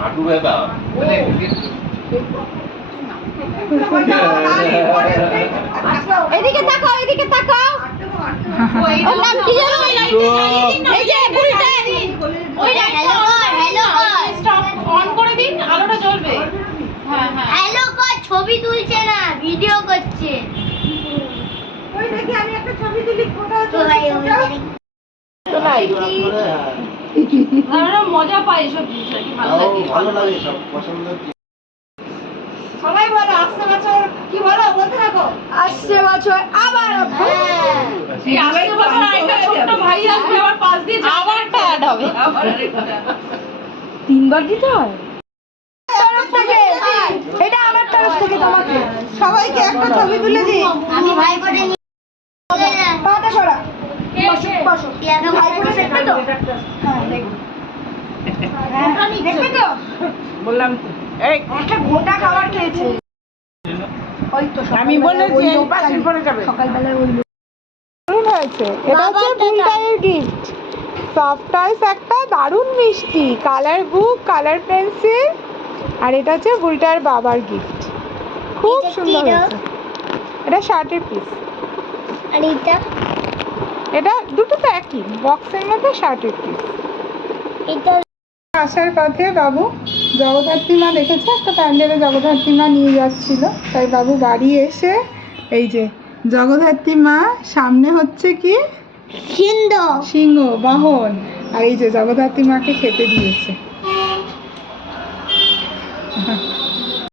হাঁটু ব্যথা এদিকে তাকাও, এদিকে তাকাও। ওর নাম কি জানো? এই যে বুলটেন। ওই হ্যালো হ্যালো স্টপ অন করে দিন, আলোটা জ্বলবে। হ্যাঁ হ্যাঁ হ্যালো কই, ছবি তুলছে না, ভিডিও করছে। ওই দেখি আমি একটা ছবি তুলি, ফটো তো ভাই আমরা মজা পাই সব জিনিস, কি ভালো লাগে সব পছন্দ। সবাই বলো আসছে বছর, কি বলো বলতে থাকো। আসছে বছর আবার এই আসছে বছর আরেকটা ছোট ভাই আসবে, আবার পাঁচ দিয়ে আবার একটা অ্যাড হবে, আবার আরেকটা তিনবার দিতে হয়। তরফ থেকে এটা আমার তরফ থেকে তোমাকে সবাইকে একটা ছবি তুলে দিই। আমি ভাই করে নিয়ে পাটা সরা বসো বসো, ভাই করে দেখবে তো? হ্যাঁ দেখবে, দেখবে তো? বললাম তো এই একটা গোটা খাবার খেয়েছে। ওই তো আমি বলেছি পাশে পড়ে যাবে সকালবেলা। ওই দারুণ হয়েছে, এটা হচ্ছে বুলটাইয়ের গিফট। সফট টয়স একটা দারুণ মিষ্টি, কালার বুক, কালার পেন্সিল, আর এটা হচ্ছে বুলটার বাবার গিফট। খুব সুন্দর হয়েছে। এটা শার্টের পিস। আর এটা দুটো তো একই বক্সের মধ্যে শার্টের পিস। এটা আসার পথে বাবু জগদ্ধাত্রী মা দেখেছে, একটা প্যান্ডেলে জগদ্ধাত্রী মা নিয়ে যাচ্ছিল, তাই বাবু বাড়ি এসে এই যে জগদ্ধাত্রী মা, সামনে হচ্ছে কি সিংহ বাহন, আর এই যে জগদ্ধাত্রী মাকে খেতে দিয়েছে।